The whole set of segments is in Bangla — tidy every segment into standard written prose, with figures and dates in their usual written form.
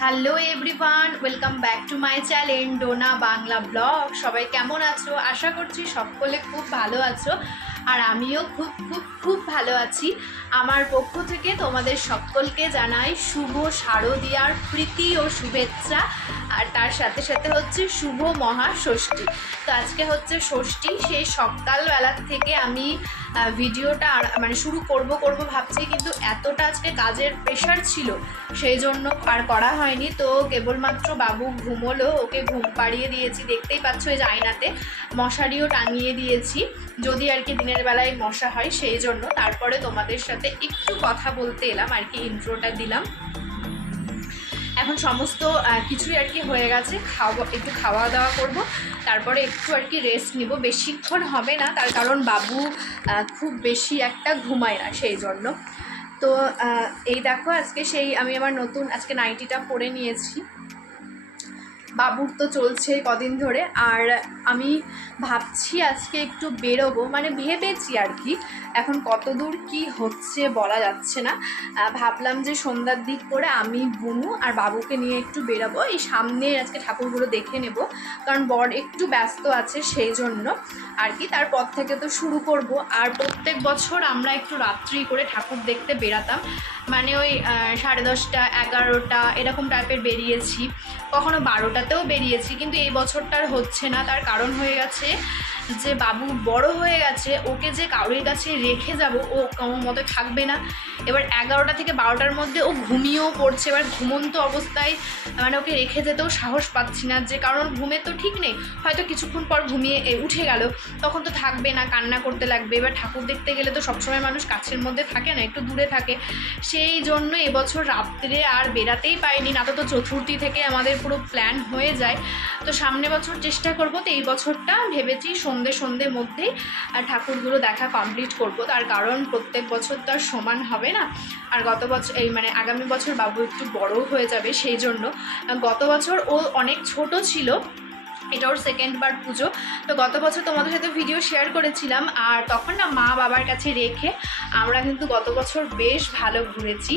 Hello everyone, welcome back to my channel Dona Bangla blog. সবাই কেমন আছো? আশা করছি সকলে খুব ভালো আছো, আর আমিও খুব খুব খুব ভালো আছি। আমার পক্ষ থেকে তোমাদের সকলকে জানাই শুভ শারদীয়ার প্রীতি ও শুভেচ্ছা, আর তার সাথে সাথে হচ্ছে শুভ মহাষষ্ঠী। তো আজকে হচ্ছে ষষ্ঠী, সেই সকালবেলার থেকে আমি ভিডিওটা শুরু করব ভাবছি, কিন্তু এতটা আজকে কাজের প্রেশার ছিল সেই জন্য আর করা হয়নি। তো কেবলমাত্র বাবু ঘুমোলো, ওকে ঘুম পাড়িয়ে দিয়েছি, দেখতেই পাচ্ছ এই যে আয়নাতে মশারিও টাঙিয়ে দিয়েছি, যদি আর কি দিনের বেলায় মশা হয় সেই জন্য। তারপরে তোমাদের সাথে একটু কথা বলতে এলাম আর কি, ইন্ট্রোটা দিলাম। এখন সমস্ত কিছুই আর কি হয়ে গেছে, একটু খাওয়া দাওয়া করব, তারপরে একটু আর কি রেস্ট নিব। বেশিক্ষণ হবে না, তার কারণ বাবু খুব বেশি একটা ঘুমায় না সেই জন্য। তো এই দেখো আজকে আমি আমার নতুন আজকে নাইটিটা পরে নিয়েছি। বাবুর তো চলছে কদিন ধরে, আর আমি ভাবছি আজকে একটু বেরোবো, ভেবেছি আর কি, এখন কত দূর কী হচ্ছে বলা যাচ্ছে না। ভাবলাম যে সন্ধ্যার দিক করে আমি বুনু আর বাবুকে নিয়ে একটু বেরোবো, এই সামনে আজকে ঠাকুরগুলো দেখে নেব, কারণ বর একটু ব্যস্ত আছে সেই জন্য আর কি। তারপর থেকে তো শুরু করব। আর প্রত্যেক বছর আমরা একটু রাত্রি করে ঠাকুর দেখতে বেরাতাম, ওই 10:30, 11টা এরকম টাইপের বেরিয়েছি, কখনো 12টাতেও বেরিয়েছি, কিন্তু এই বছরটার হচ্ছে না। তার কারণ হয়ে গেছে যে বাবু বড় হয়ে গেছে, ওকে যে কারোর কাছে রেখে যাব ও কোনো মতে থাকবে না। এবার 11টা থেকে 12টার মধ্যে ও ঘুমিয়েও পড়ছে, এবার ঘুমন্ত অবস্থায় ওকে রেখে যেতেও সাহস পাচ্ছি না, যে কারণ ঘুমে তো ঠিক নেই, হয়তো কিছুক্ষণ পর ঘুমিয়ে উঠে গেল, তখন তো থাকবে না, কান্না করতে লাগবে। এবার ঠাকুর দেখতে গেলে তো সবসময় মানুষ কাছের মধ্যে থাকে না, একটু দূরে থাকে, সেই জন্য এবছর রাত্রে আর বেরাতেই পারিনি। না তো চতুর্থী থেকে আমাদের পুরো প্ল্যান হয়ে যায়। তো সামনে বছর চেষ্টা করব, তো এই বছরটা ভেবেছি সন্ধ্যের মধ্যেই ঠাকুরগুলো দেখা কমপ্লিট করব, তার কারণ প্রত্যেক বছর তো আর সমান হবে না। আর গত বছর আগামী বছর বাবু একটু বড় হয়ে যাবে সেই জন্য। গত বছর ও অনেক ছোট ছিল, এটা ওর সেকেন্ডবার পুজো। তো গত বছর তোমাদের সাথে ভিডিও শেয়ার করেছিলাম, আর তখন না মা বাবার কাছে রেখে আমরা কিন্তু গত বছর বেশ ভালো ঘুরেছি,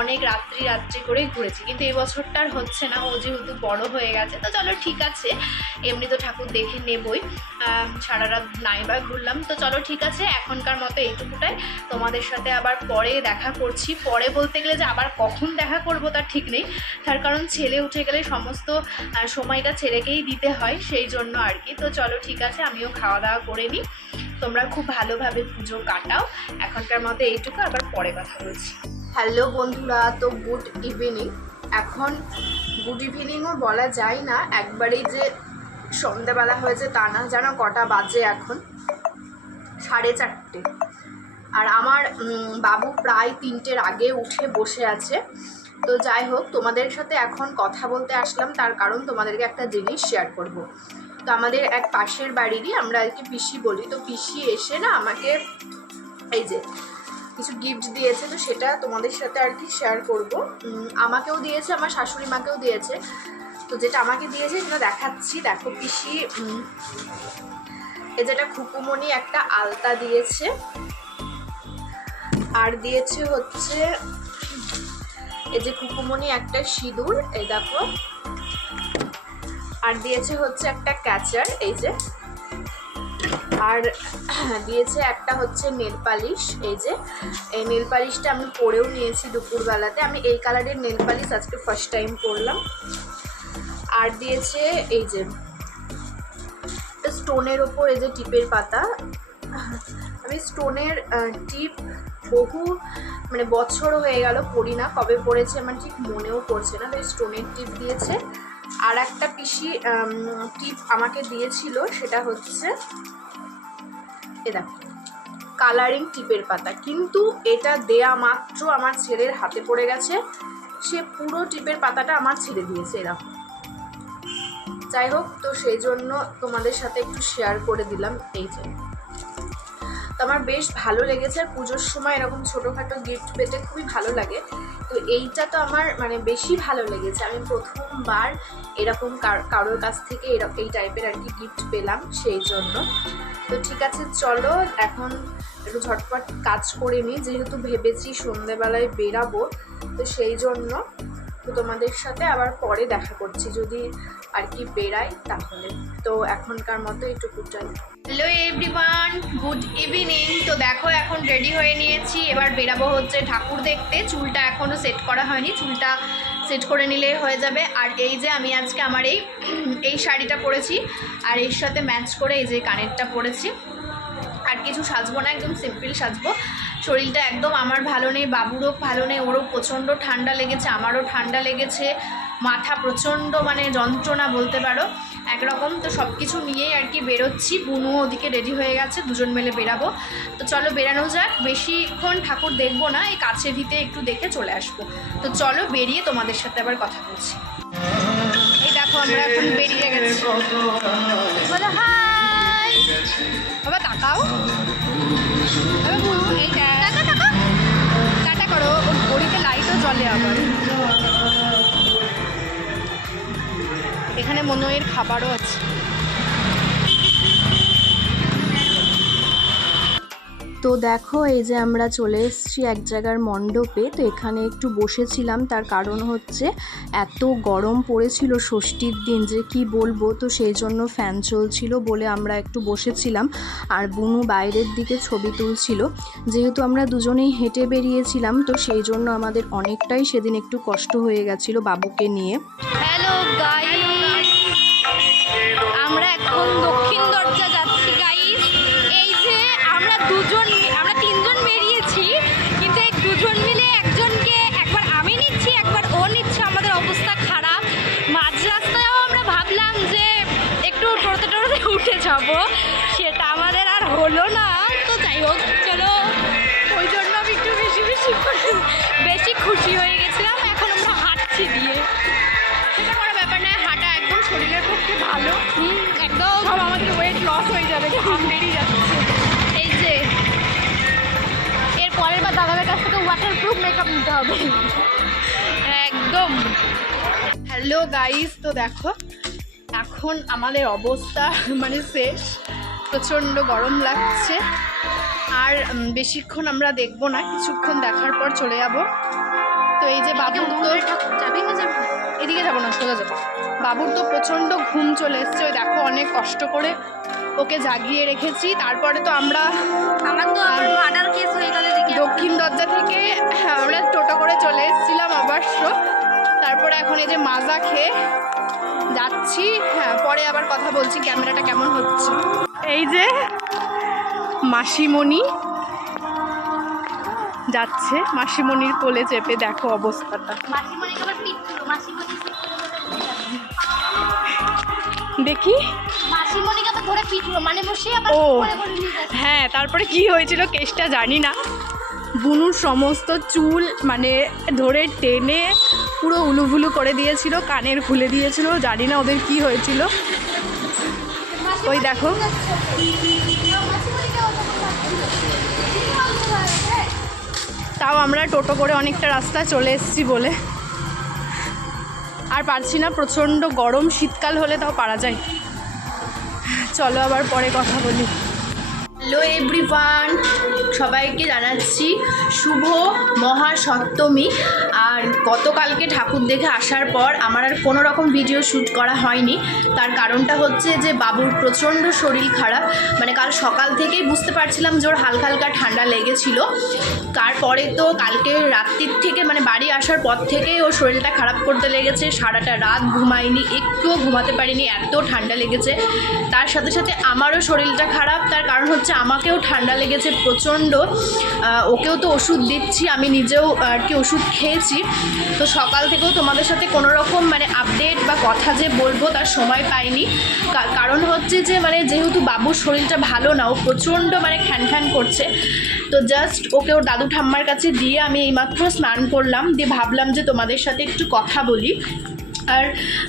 অনেক রাত্রি করে ঘুরেছি, কিন্তু এই বছরটার হচ্ছে না, ও যেহেতু বড় হয়ে গেছে। তো চলো ঠিক আছে, এমনি তো ঠাকুর দেখে নেবই, সারা রাত নাইবা ঘুরলাম। তো চলো ঠিক আছে, এখনকার মতো এইটুকুটাই, তোমাদের সাথে আবার পরে দেখা করছি। পরে বলতে গেলে যে আবার কখন দেখা করব তার ঠিক নেই, তার কারণ ছেলে উঠে গেলে সমস্ত সময়টা ছেলেকেই দিতে হয়, সেই জন্য আর কি। তো চলো ঠিক আছে, আমিও খাওয়া দাওয়া করে নিই, তোমরা খুব ভালোভাবে পুজো কাটাও। এখনকার মতো এইটুকু, আবার পরে কথা বলছি। হ্যালো বন্ধুরা, তো গুড ইভিনিং। এখন গুড ইভিনিংও বলা যায় না, একবারেই যে সন্ধ্যাবেলা হয়েছে তা না। জানো কটা বাজে এখন? 4:30। আর আমার বাবু প্রায় 3টের আগে উঠে বসে আছে। তো যাই হোক, তোমাদের সাথে এখন কথা বলতে আসলাম, তার কারণ তোমাদেরকে একটা জিনিস শেয়ার করব। তো আমাদের এক পাশের বাড়িরই, আমরা আর কি পিসি বলি, তো পিসি এসে না আমাকে এই যে কিছু গিফট দিয়েছে, তো সেটা তোমাদের সাথে আর কি শেয়ার করব। আমাকেও দিয়েছে, আমার শাশুড়ি মাকেও দিয়েছে। তো যেটা আমাকে দিয়েছে সেটা দেখাচ্ছি, দেখো পিসি এই যেটা খুকুমণি একটা আলতা দিয়েছে, আর দিয়েছে হচ্ছে এই যে খুকুমণি একটা সিঁদুর, এই দেখো, আর দিয়েছে হচ্ছে একটা ক্যাচার, এই যে, আর দিয়েছে একটা হচ্ছে নেল পালিশ। এই যে এই নেল পালিশটা আমি পরেও নিয়েছি দুপুরবেলাতে, আমি এই কালারের নেল পালিশ আজকে ফার্স্ট টাইম পরলাম। আর দিয়েছে এই যে স্টোনের ওপর এই যে টিপের পাতা। আমি স্টোনের টিপ বহু বছর হয়ে গেল পরি না, কবে পড়েছে আমার ঠিক মনেও পড়ছে না। তাই স্টোনের টিপ দিয়েছে। আর একটা পিসি টিপ আমাকে দিয়েছিল, সেটা হচ্ছে এ দেখো কালারিং টিপের পাতা, কিন্তু এটা দেয়া মাত্র আমার ছেলের হাতে পড়ে গেছে, সে পুরো টিপের পাতাটা আমার ছেড়ে দিয়েছে এরকম। যাই হোক, তো সেই জন্য তোমাদের সাথে একটু শেয়ার করে দিলাম। এই যে তো আমার বেশ ভালো লেগেছে, আর পুজোর সময় এরকম ছোটোখাটো গিফট পেতে খুবই ভালো লাগে। তো এইটা তো আমার বেশি ভালো লেগেছে, আমি প্রথমবার এরকম কারোর কাছ থেকে এই টাইপের আর কি গিফট পেলাম সেই জন্য। তো ঠিক আছে, চলো এখন একটু ঝটপট কাজ করে নিই, যেহেতু ভেবেছি সন্ধেবেলায় বেরাবো, তো সেই জন্য তো তোমাদের সাথে আবার পরে দেখা করছি যদি আর কি বেরাই তাহলে। তো এখনকার মতো এইটুকুটাই। Hello everyone, good evening. তো দেখো এখন রেডি হয়ে নিয়েছি, এবার বেরাবো হচ্ছে ঠাকুর দেখতে। চুলটা এখনও সেট করা হয়নি, চুলটা সেট করে নিলে হয়ে যাবে। আর এই যে আমি আজকে আমার এই শাড়িটা পরেছি আর এর সাথে ম্যাচ করে এই যে কানেরটা পরেছি। আর কিছু সাজবো না, একদম সিম্পল সাজবো। শরীরটা একদম আমার ভালো নেই, বাবুরও ভালো নেই, ওরও প্রচণ্ড ঠান্ডা লেগেছে, আমারও ঠান্ডা লেগেছে, মাথা প্রচণ্ড মানে যন্ত্রণা বলতে পারো একরকম। তো সব কিছু নিয়েই আর কি বেরোচ্ছি। বুনুও ওদিকে রেডি হয়ে গেছে, দুজন মিলে বেরাবো। তো চলো বেরানো যাক। বেশিক্ষণ ঠাকুর দেখবো না, এই কাছে ভিতে একটু দেখে চলে আসবো। তো চলো বেরিয়ে তোমাদের সাথে আবার কথা বলছি। এই দেখো আমরা এখন বেরিয়ে গেছি। বলো হাই বাবা, তাকাও টাটা করো। ওর ঘড়িতে লাইটও জ্বলে আবার। এখানে মনোয়ের খাবারও আছে। তো দেখো এই যে আমরা চলে এসেছি এক জায়গার মণ্ডপে। তো এখানে একটু বসেছিলাম, তার কারণ হচ্ছে এত গরম পড়েছিল ষষ্ঠীর দিন যে কি বলবো। তো সেই জন্য ফ্যান চলছিল বলে আমরা একটু বসেছিলাম। আর বুনু বাইরের দিকে ছবি তুলছিল। যেহেতু আমরা দুজনেই হেঁটে বেরিয়েছিলাম, তো সেই জন্য আমাদের অনেকটাই সেদিন একটু কষ্ট হয়ে গেছিল বাবুকে নিয়ে। হ্যালো গাইস, আমরা এখন দক্ষিণ দরজা যাচ্ছি গাইস। এই যে আমরা তিনজন বেরিয়েছি, কিন্তু এই দুজন মিলে একজনকে একবার আমি নিচ্ছি একবার ও নিচ্ছে। আমাদের অবস্থা খারাপ। মাঝ রাস্তায়ও আমরা ভাবলাম যে একটু টোড়তে উঠে যাব, সেটা আমাদের আর হলো না। তো যাই হোক চলো, ওই জন্য আমি একটু বেশি খুশি হয়ে গেছিলাম। এখন আমরা হাঁটছি দিয়ে, সেটা কোনো ব্যাপার নয়, হাঁটা একদম শরীরের পক্ষে ভালো। একদম সব আমাদের ওয়েট লস হয়ে যাবে, ঘাম বেরিয়ে যাচ্ছে। এই যে এর পরের বার দাদাদের কাছ থেকে ওয়াটারপ্রুফ মেকআপ নিতে হবে একদম। হ্যালো গাইস, তো দেখো এখন আমাদের অবস্থা মানে শেষ, প্রচণ্ড গরম লাগছে। আর বেশিক্ষণ আমরা দেখবো না, কিছুক্ষণ দেখার পর চলে যাব। তো এই যে বাবুর তো যাবি না, যাবি এদিকে যাবো না, সোজা যাবো। বাবুর তো প্রচণ্ড ঘুম চলে এসছে, ওই দেখো অনেক কষ্ট করে ওকে জাগিয়ে রেখেছি। তারপরে তো আমরা দক্ষিণ দরজা থেকে আমরা টোটো করে চলে এসেছিলাম অবশ্য। তারপরে এখন এই যে মাজা খেয়ে যাচ্ছি। হ্যাঁ, পরে আবার কথা বলছি ক্যামেরাটা কেমন হচ্ছে। এই যে মাসিমণি যাচ্ছে, মাসিমণির কোলে চেপে দেখো অবস্থাটা। দেখি ও হ্যাঁ, তারপরে কি হয়েছিল কেসটা জানি না। বুনুর সমস্ত চুল মানে ধরে টেনে পুরো উলুভুলু করে দিয়েছিল, কানের খুলে দিয়েছিল, জানি না ওদের কি হয়েছিল। ওই দেখো তাও আমরা টোটো করে অনেকটা রাস্তা চলে এসেছি বলে আর পারছি না, প্রচণ্ড গরম। শীতকাল হলে তাও পারা যায়। চলো আবার পরে কথা বলি। হ্যালো এভরিওয়ান, সবাইকে জানাচ্ছি শুভ মহাসপ্তমী। আর গতকালকে ঠাকুর দেখে আসার পর আমার আর কোনো রকম ভিডিও শ্যুট করা হয়নি। তার কারণটা হচ্ছে যে বাবুর প্রচণ্ড শরীর খারাপ। মানে কাল সকাল থেকেই বুঝতে পারছিলাম যে ওর হালকা হালকা ঠান্ডা লেগেছিল। তারপরে তো কালকে রাত্রির থেকে মানে বাড়ি আসার পর থেকেই ওর শরীরটা খারাপ করতে লেগেছে। সারাটা রাত ঘুমাইনি, একটুও ঘুমাতে পারিনি, এত ঠান্ডা লেগেছে। তার সাথে সাথে আমারও শরীরটা খারাপ, তার কারণ হচ্ছে আমাকেও ঠান্ডা লেগেছে প্রচণ্ড। ওকেও তো ওষুধ দিচ্ছি, আমি নিজেও আর কি ওষুধ খেয়েছি। তো সকাল থেকেও তোমাদের সাথে কোনো রকম মানে আপডেট বা কথা যে বলবো তার সময় পাইনি। কারণ হচ্ছে যে মানে যেহেতু বাবুর শরীরটা ভালো না, ও প্রচণ্ড মানে খ্যান করছে। তো জাস্ট ওকে ওর দাদু ঠাম্মার কাছে দিয়ে আমি এইমাত্র স্নান করলাম, দিয়ে ভাবলাম যে তোমাদের সাথে একটু কথা বলি। আর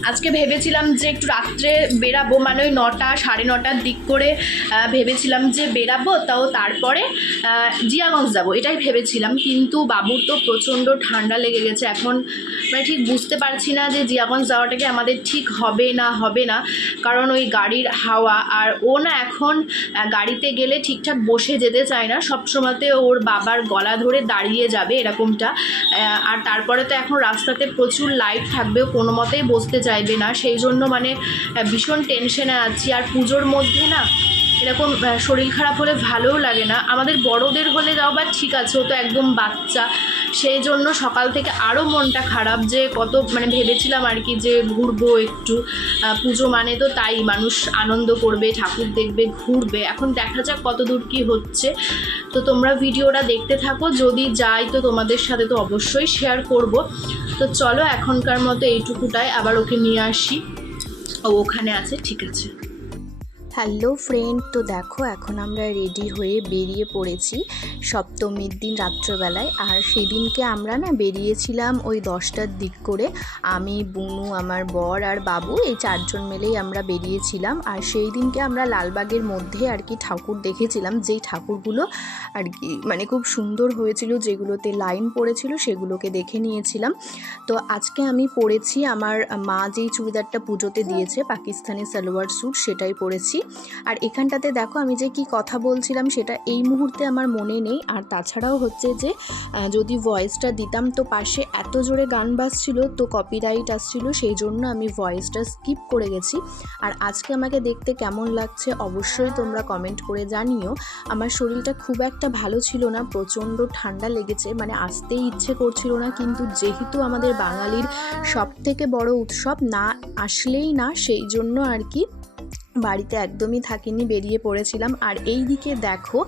আজকে ভেবেছিলাম যে একটু রাত্রে বেরাবো, মানে ওই 9টা 9:30টার দিক করে ভেবেছিলাম যে বেরাবো, তাও তারপরে জিয়াগঞ্জ যাবো এটাই ভেবেছিলাম। কিন্তু বাবুর তো প্রচণ্ড ঠান্ডা লেগে গেছে এখন, মানে ঠিক বুঝতে পারছি না যে জিয়াগঞ্জ যাওয়াটাকে আমাদের ঠিক হবে না, কারণ ওই গাড়ির হাওয়া, আর ও না এখন গাড়িতে গেলে ঠিকঠাক বসে যেতে চায় না, সবসময়তে ওর বাবার গলা ধরে দাঁড়িয়ে যাবে এরকমটা। আর তারপরে তো এখন রাস্তাতে প্রচুর লাইট থাকবে, কোনো মতেই বসতে চাইবে না, সেই জন্য মানে ভীষণ টেনশনে আছি। আর পুজোর মধ্যে না এরকম শরীর খারাপ হলে ভালোও লাগে না। আমাদের বড়দের হলে যাও বা ঠিক আছে, ও তো একদম বাচ্চা, সেই জন্য সকাল থেকে আরও মনটা খারাপ, যে কত মানে ভেবেছিলাম আর কি যে ঘুরবো একটু, পুজো মানে তো তাই, মানুষ আনন্দ করবে, ঠাকুর দেখবে, ঘুরবে। এখন দেখা যাক কত দূর কী হচ্ছে। তো তোমরা ভিডিওটা দেখতে থাকো, যদি যাই তো তোমাদের সাথে তো অবশ্যই শেয়ার করব। তো চলো এখনকার মতো এইটুকুটাই, আবার ওকে নিয়ে আসি, ও ওখানে আছে, ঠিক আছে। হ্যালো ফ্রেন্ড, তো দেখো এখন আমরা রেডি হয়ে বেরিয়ে পড়েছি সপ্তমীর দিন রাত্রেবেলায়। আর সেদিনকে আমরা না বেরিয়েছিলাম ওই 10টার দিক করে, আমি, বুনু, আমার বর আর বাবু, এই 4জন মিলেই আমরা বেরিয়েছিলাম। আর সেই দিনকে আমরা লালবাগের মধ্যে আর কি ঠাকুর দেখেছিলাম, যেই ঠাকুরগুলো আর কি মানে খুব সুন্দর হয়েছিল, যেগুলোতে লাইন পড়েছিল সেগুলোকে দেখে নিয়েছিলাম। তো আজকে আমি পরেছি আমার মা যেই চুড়িদারটা পুজোতে দিয়েছে, পাকিস্তানি সালোয়ার স্যুট, সেটাই পরেছি। আর এখানটাতে দেখো আমি যে কি কথা বলছিলাম সেটা এই মুহূর্তে আমার মনে নেই। আর তাছাড়াও হচ্ছে যে যদি ভয়েসটা দিতাম তো পাশে এত জোরে গান বাজছিল, তো কপিরাইট আসছিল, সেই জন্য আমি ভয়েসটা স্কিপ করে গেছি। আর আজকে আমাকে দেখতে কেমন লাগছে অবশ্যই তোমরা কমেন্ট করে জানিও। আমার শরীরটা খুব একটা ভালো ছিল না, প্রচণ্ড ঠান্ডা লেগেছে, মানে আসতেই ইচ্ছে করছিল না। কিন্তু যেহেতু আমাদের বাঙালির সবথেকে বড় উৎসব, না আসলেই না, সেই জন্য আর কি বাড়িতে একদমই থাকিনি, বেরিয়ে পড়েছিলাম। আর এই দিকে দেখো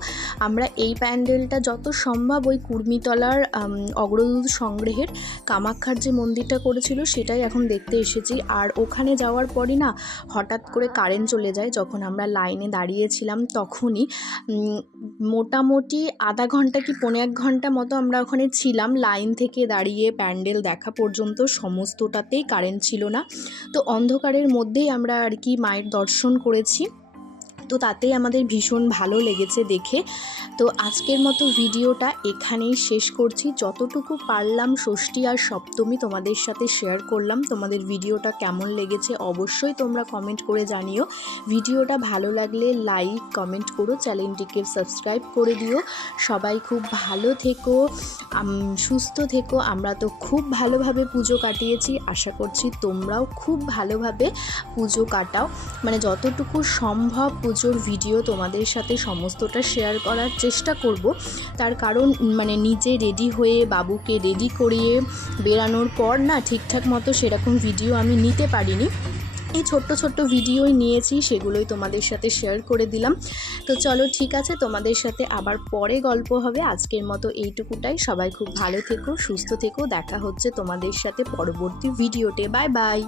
আমরা এই প্যান্ডেলটা যত সম্ভব ওই কুর্মিতলার অগ্রদূত সংগ্রহের কামাখ্যার যে মন্দিরটা করেছিল সেটাই এখন দেখতে এসেছি। আর ওখানে যাওয়ার পরই না হঠাৎ করে কারেন্ট চলে যায়, যখন আমরা লাইনে দাঁড়িয়েছিলাম তখনই মোটামুটি আধা ঘন্টা কি 1.25 ঘন্টা মতো আমরা ওখানে ছিলাম, লাইন থেকে দাঁড়িয়ে প্যান্ডেল দেখা পর্যন্ত সমস্তটাতেই কারেন্ট ছিল না। তো অন্ধকারের মধ্যেই আমরা আর কি মায়ের দর্শন করেছি, তো তাতেই আমাদের ভীষণ ভালো লেগেছে দেখে। তো আজকের মতো ভিডিওটা এখানেই শেষ করছি, যতটুকু পারলাম ষষ্ঠী আর সপ্তমী তোমাদের সাথে শেয়ার করলাম। তোমাদের ভিডিওটা কেমন লেগেছে অবশ্যই তোমরা কমেন্ট করে জানিও। ভিডিওটা ভালো লাগলে লাইক কমেন্ট করো, চ্যানেলটিকে সাবস্ক্রাইব করে দিও। সবাই খুব ভালো থেকো, সুস্থ থেকো। আমরা তো খুব ভালোভাবে পুজো কাটিয়েছি, আশা করছি তোমরাও খুব ভালোভাবে পুজো কাটাও। মানে যতটুকু সম্ভব পুজোর ভিডিও তোমাদের সাথে সমস্তটা শেয়ার করার চেষ্টা করব, তার কারণ মানে নিজে রেডি হয়ে বাবুকে রেডি করিয়ে বেরানোর পর না ঠিকঠাক মতো সেরকম ভিডিও আমি নিতে পারিনি। এই ছোট্ট ছোট্ট ভিডিওই নিয়েছি, সেগুলোই তোমাদের সাথে শেয়ার করে দিলাম। তো চলো ঠিক আছে, তোমাদের সাথে আবার পরে গল্প হবে। আজকের মতো এইটুকুটাই। সবাই খুব ভালো থেকো, সুস্থ থেকো। দেখা হচ্ছে তোমাদের সাথে পরবর্তী ভিডিওতে। Bye bye.